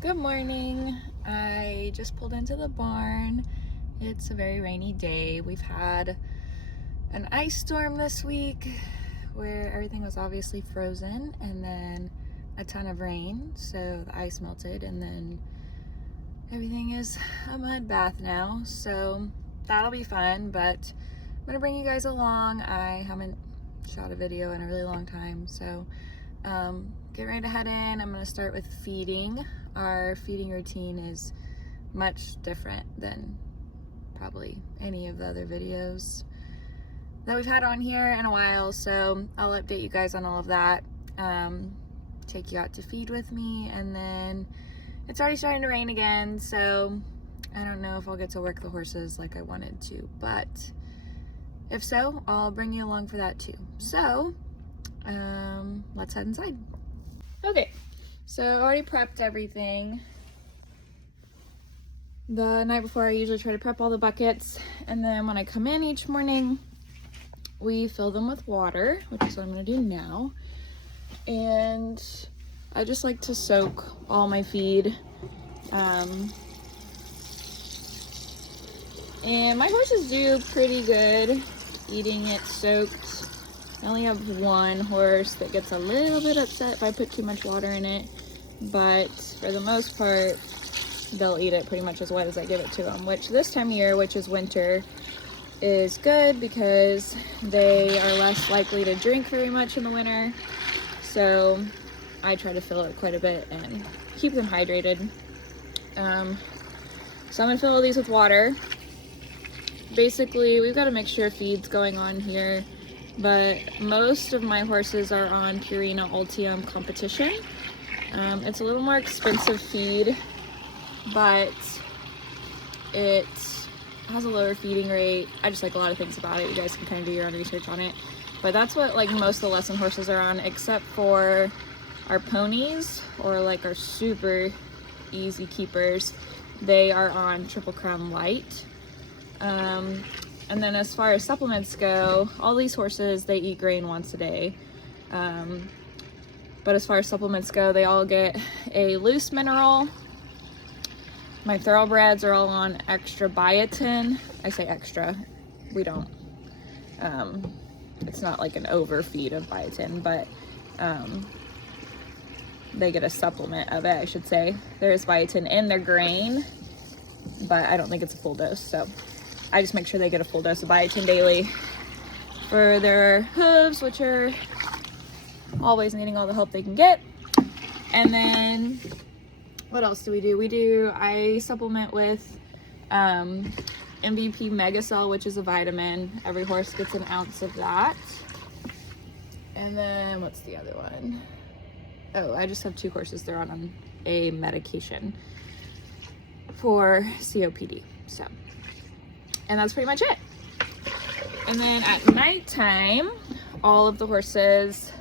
Good morning. I just pulled into the barn. It's a very rainy day. We've had an ice storm this week where everything was obviously frozen, and then a ton of rain, so the ice melted, and then everything is a mud bath now. So that'll be fun, but I'm gonna bring you guys along. I haven't shot a video in a really long time, so get ready to head in. I'm gonna start with feeding. Our feeding routine is much different than probably any of the other videos that we've had on here in a while, so I'll update you guys on all of that, take you out to feed with me, and then it's already starting to rain again, so I don't know if I'll get to work the horses like I wanted to, but if so, I'll bring you along for that too. So let's head inside. Okay, so I already prepped everything. The night before, I usually try to prep all the buckets, and then when I come in each morning, we fill them with water, which is what I'm gonna do now. And I just like to soak all my feed. And my horses do pretty good eating it soaked. I only have one horse that gets a little bit upset if I put too much water in it, but for the most part, they'll eat it pretty much as wet as I give it to them, which this time of year, which is winter, is good because they are less likely to drink very much in the winter. So I try to fill it quite a bit and keep them hydrated. So I'm gonna fill all these with water. Basically, we've got a mixture of feeds going on here, but most of my horses are on Purina Ultium Competition. It's a little more expensive feed, but it has a lower feeding rate. I just like a lot of things about it. You guys can kind of do your own research on it, but that's what like most of the lesson horses are on, except for our ponies or like our super easy keepers. They are on Triple Crown Light. And then as far as supplements go, all these horses, they eat grain once a day. But as far as supplements go, they all get a loose mineral. My thoroughbreds are all on extra biotin. I say extra, we don't. It's not like an overfeed of biotin, but they get a supplement of it, I should say. There's biotin in their grain, but I don't think it's a full dose, so I just make sure they get a full dose of biotin daily for their hooves, which are always needing all the help they can get. And then what else do? I supplement with MVP Megacell, which is a vitamin. Every horse gets an ounce of that. And then what's the other one? Oh, I just have two horses. They're on a medication for COPD. So, and that's pretty much it. And then at nighttime, all of the horses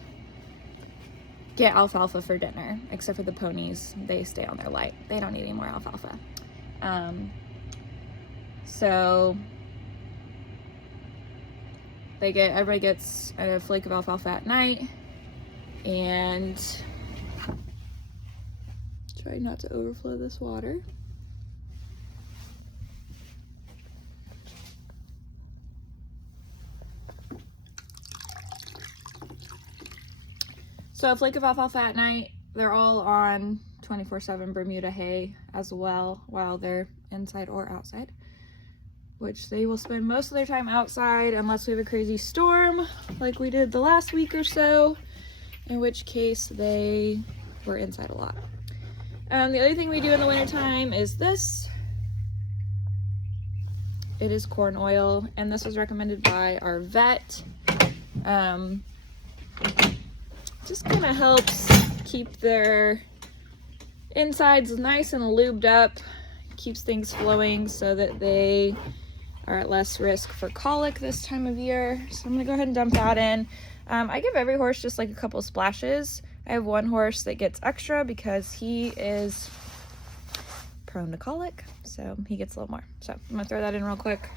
get alfalfa for dinner, except for the ponies. They stay on their light. They don't need any more alfalfa. So everybody gets a flake of alfalfa at night, and try not to overflow this water. So a flake of alfalfa at night. They're all on 24/7 Bermuda hay as well while they're inside or outside, which they will spend most of their time outside unless we have a crazy storm like we did the last week or so, in which case they were inside a lot. The other thing we do in the wintertime is this. It is corn oil, and this was recommended by our vet. Just kind of helps keep their insides nice and lubed up, keeps things flowing so that they are at less risk for colic this time of year. So I'm gonna go ahead and dump that in. I give every horse just like a couple splashes. I have one horse that gets extra because he is prone to colic, so he gets a little more. So I'm gonna throw that in real quick.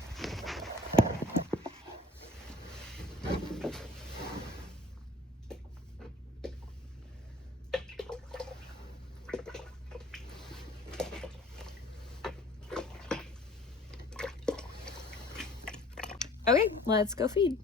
Okay, let's go feed.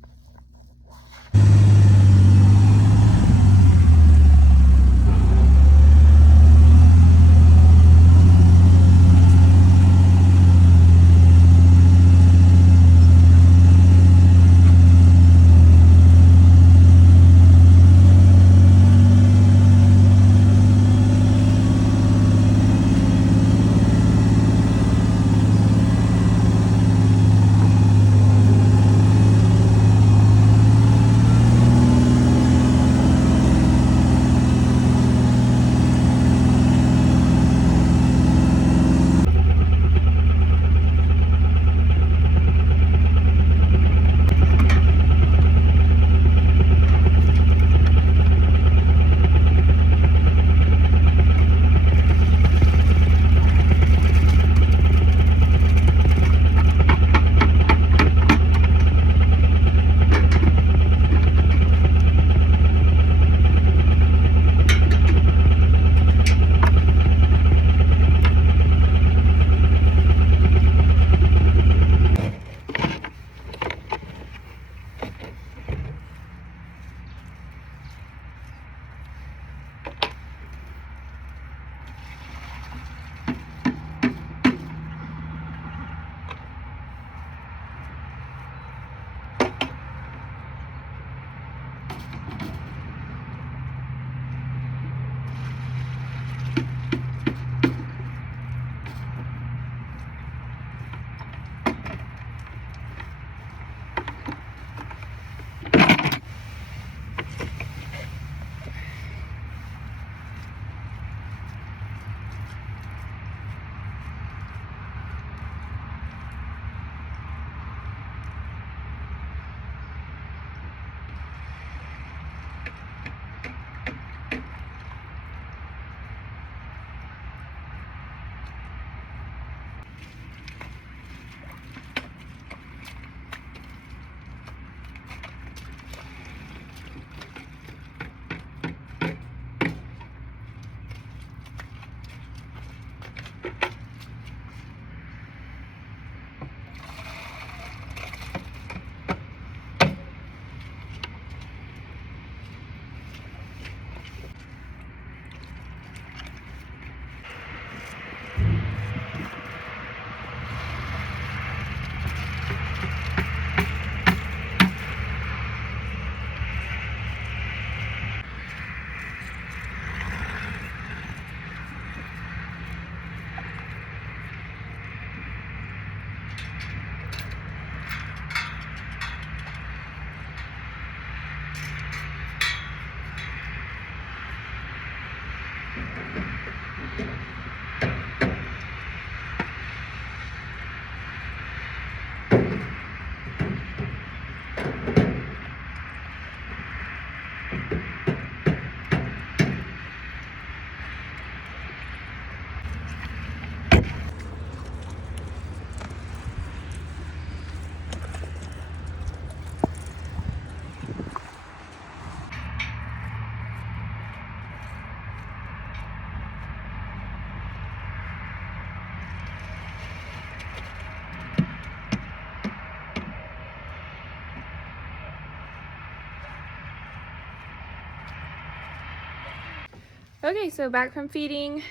Okay, so back from feeding.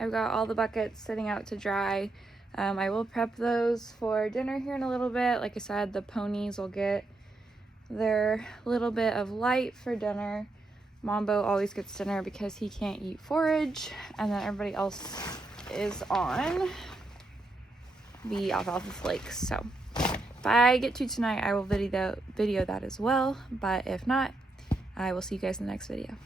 I've got all the buckets sitting out to dry. I will prep those for dinner here in a little bit. Like I said, the ponies will get their little bit of light for dinner. Mambo always gets dinner because he can't eat forage, and then everybody else is on the alfalfa flakes. So if I get to tonight, I will video that as well, but if not, I will see you guys in the next video.